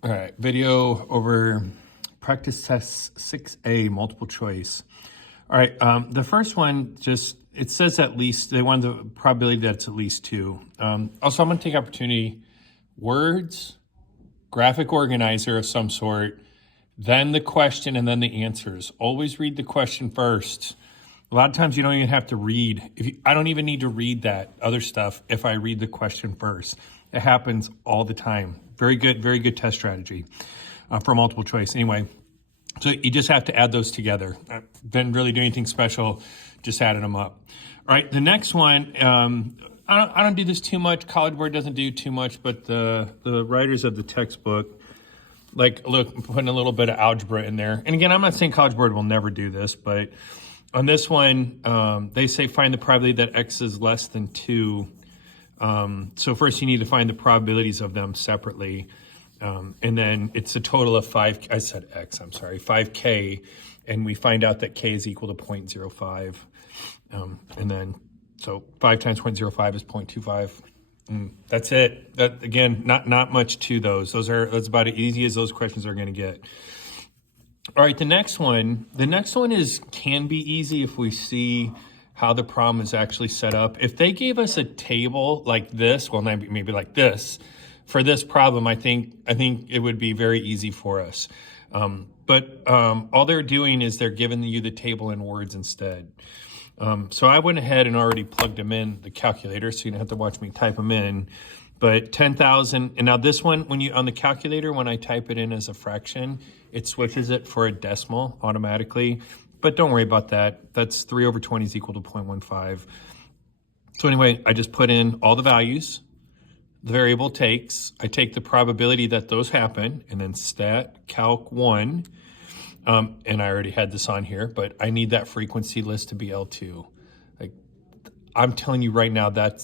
All right, video over practice test 6A, multiple choice. All right, the first one, it says at least, they want the probability that's at least 2. Also, I'm gonna take opportunity, words, graphic organizer of some sort, then the question and then the answers. Always read the question first. A lot of times you don't even have to read. I don't even need to read that other stuff if I read the question first. It happens all the time. Very good test strategy for multiple choice. Anyway, so you just have to add those together. Didn't really do anything special, just added them up. All right, the next one, I don't do this too much. College Board doesn't do too much, but the writers of the textbook, like, look, putting a little bit of algebra in there. And again, I'm not saying College Board will never do this, but on this one, they say find the probability that x is less than 2. So first you need to find the probabilities of them separately. And then it's a total of 5, I said x, I'm sorry, 5k. And we find out that k is equal to 0.05. And then, so 5 times 0.05 is 0.25. That's it. That, again, not much to those. That's about as easy as those questions are going to get. All right, the next one can be easy if we see how the problem is actually set up. If they gave us a table like this, well, maybe like this, for this problem, I think it would be very easy for us. But all they're doing is they're giving you the table in words instead. So I went ahead and already plugged them in the calculator, so you don't have to watch me type them in. But 10,000, and now this one, on the calculator, when I type it in as a fraction, it switches it for a decimal automatically. But don't worry about that. That's 3 over 20 is equal to 0.15. So anyway, I just put in all the values. The variable takes, I take the probability that those happen, and then stat calc 1. And I already had this on here, but I need that frequency list to be L2. Like, I'm telling you right now, that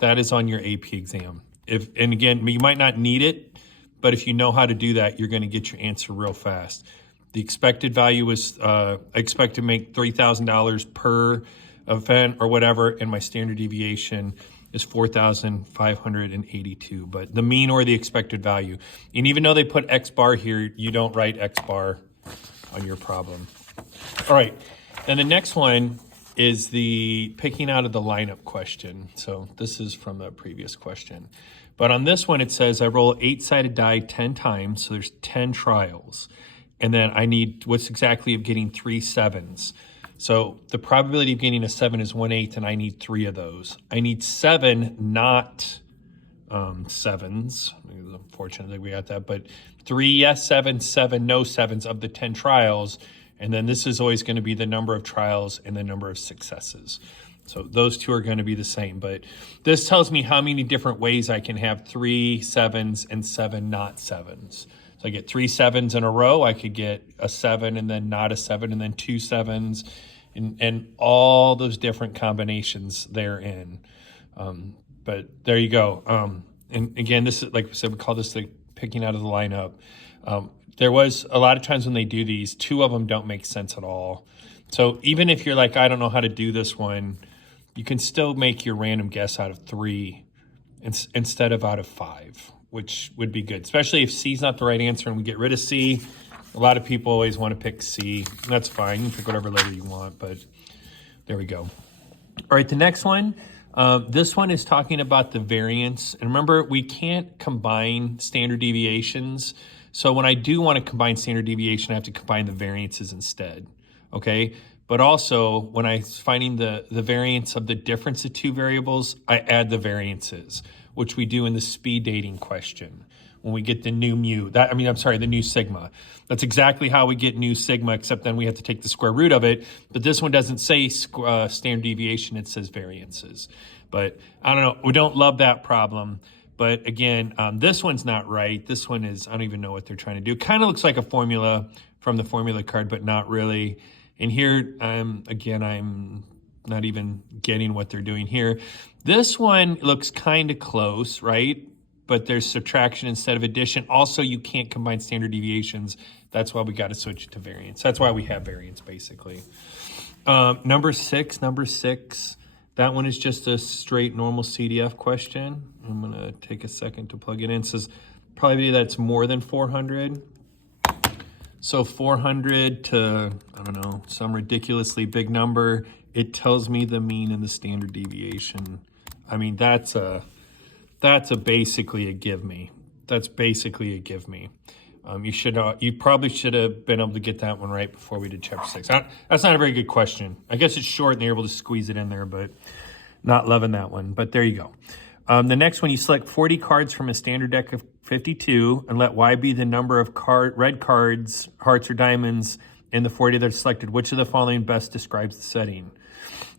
is on your AP exam. And again, you might not need it, but if you know how to do that, you're going to get your answer real fast. The expected value was, I expect to make $3,000 per event or whatever, and my standard deviation is 4,582, but the mean or the expected value. And even though they put X bar here, you don't write X bar on your problem. All right, then the next one is the picking out of the lineup question. So this is from the previous question. But on this one, it says I roll 8-sided die 10 times, so there's 10 trials. And then I need what's exactly of getting 3 7s. So the probability of getting a 7 is 1/8, and I need 3 of those. I need 7, not 7s. Unfortunately, we got that, but 3 yes 7, 7 no 7s of the 10 trials. And then this is always going to be the number of trials and the number of successes. So those two are going to be the same, but this tells me how many different ways I can have 3 7s and 7 not 7s. So I get 3 7s in a row. I could get a 7 and then not a 7 and then 2 7s and all those different combinations therein. But there you go. And again, this is, like I said, we call this the picking out of the lineup. There was a lot of times when they do these, 2 of them don't make sense at all. So even if you're like, I don't know how to do this one, you can still make your random guess out of 3 instead of out of 5, which would be good, especially if C is not the right answer and we get rid of C. A lot of people always want to pick C, and that's fine. You can pick whatever letter you want, but there we go. All right, the next one. This one is talking about the variance. And remember, we can't combine standard deviations. So when I do want to combine standard deviation, I have to combine the variances instead, okay? But also, when I'm finding the variance of the difference of 2 variables, I add the variances, which we do in the speed dating question when we get the new mu. The new sigma. That's exactly how we get new sigma, except then we have to take the square root of it. But this one doesn't say standard deviation, it says variances. But I don't know, we don't love that problem. But again, this one's not right. This one is, I don't even know what they're trying to do. Kind of looks like a formula from the formula card, but not really. And here, again, I'm not even getting what they're doing here. This one looks kind of close, right? But there's subtraction instead of addition. Also, you can't combine standard deviations. That's why we got to switch it to variance. That's why we have variance, basically. Number six. That one is just a straight normal CDF question. I'm going to take a second to plug it in. It says, probability that's more than 400. So 400 to, I don't know, some ridiculously big number, it tells me the mean and the standard deviation. I mean, that's basically a give me. That's basically a give me. You probably should have been able to get that one right before we did chapter 6. That's not a very good question. I guess it's short and they're able to squeeze it in there, but not loving that one. But there you go. The next one, you select 40 cards from a standard deck of 52 and let Y be the number of red cards, hearts or diamonds in the 40 that are selected. Which of the following best describes the setting?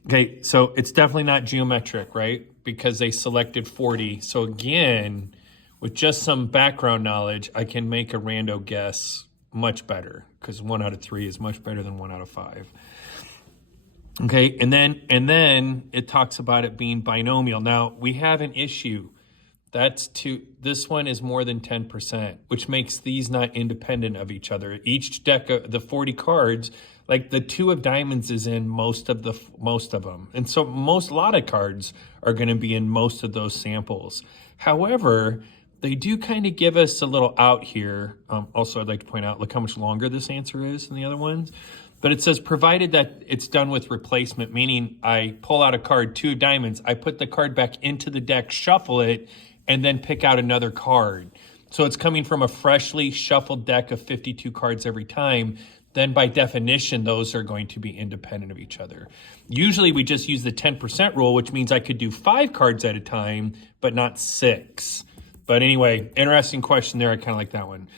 Okay, so it's definitely not geometric, right? Because they selected 40. So again, with just some background knowledge, I can make a rando guess much better because 1 out of 3 is much better than 1 out of 5. Okay, and then it talks about it being binomial. Now, we have an issue. This one is more than 10%, which makes these not independent of each other. Each deck of the 40 cards, like the 2 of diamonds is in most of them. And so a lot of cards are going to be in most of those samples. However, they do kind of give us a little out here. Also, I'd like to point out, look how much longer this answer is than the other ones. But it says, provided that it's done with replacement, meaning I pull out a card, 2 of diamonds, I put the card back into the deck, shuffle it, and then pick out another card. So it's coming from a freshly shuffled deck of 52 cards every time. Then by definition, those are going to be independent of each other. Usually we just use the 10% rule, which means I could do 5 cards at a time, but not 6. But anyway, interesting question there. I kind of like that one.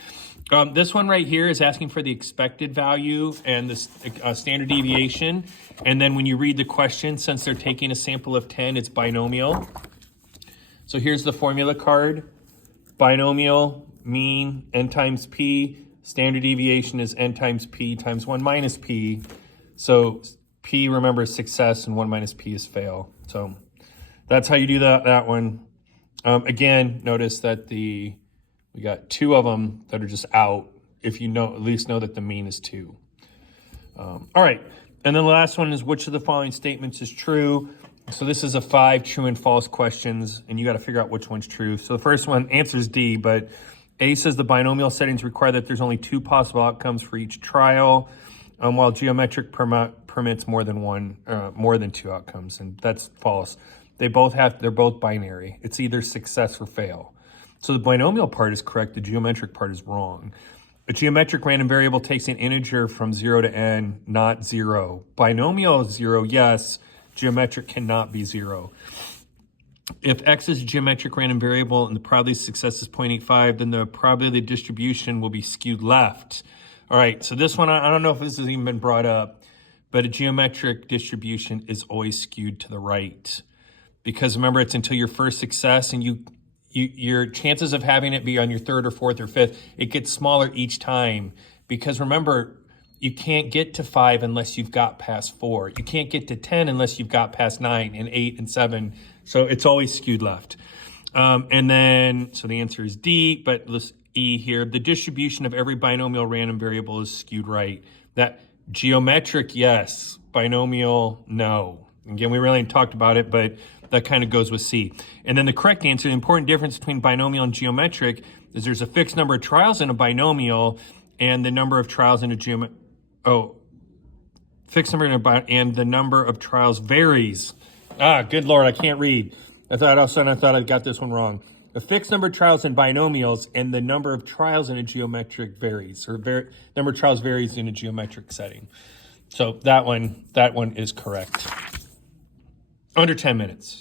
This one right here is asking for the expected value and the standard deviation. And then when you read the question, since they're taking a sample of 10, it's binomial. So here's the formula card. Binomial, mean, n times p. Standard deviation is n times p times 1 minus p. So p, remember, is success, and 1 minus p is fail. So that's how you do that one. Again, notice that we got 2 of them that are just out. If you at least know that the mean is 2. All right, and then the last one is which of the following statements is true? So this is a 5 true and false questions, and you got to figure out which one's true. So the first one, answer is D, but A says the binomial settings require that there's only 2 possible outcomes for each trial, while geometric permits more than 2 outcomes, and that's false. They're both binary. It's either success or fail. So the binomial part is correct, the geometric part is wrong. A geometric random variable takes an integer from 0 to n, not 0. Binomial is 0, yes. Geometric cannot be 0. If x is a geometric random variable and the probability of success is 0.85, then the probability of distribution will be skewed left. All right, so this one, I don't know if this has even been brought up, but a geometric distribution is always skewed to the right. Because remember, it's until your first success, and your chances of having it be on your 3rd or 4th or 5th, it gets smaller each time. Because remember, you can't get to 5 unless you've got past 4. You can't get to 10 unless you've got past 9 and 8 and 7. So it's always skewed left. And then, so the answer is D, but let's E here. The distribution of every binomial random variable is skewed right. That geometric, yes. Binomial, no. Again, we really haven't talked about it, but that kind of goes with C. And then the correct answer, the important difference between binomial and geometric is there's a fixed number of trials in a binomial, and the number of trials in a fixed number and the number of trials varies. Good Lord, I can't read. I thought I got this one wrong. A fixed number of trials in binomials and the number of trials in a geometric varies, or number of trials varies in a geometric setting. So that one is correct. Under 10 minutes.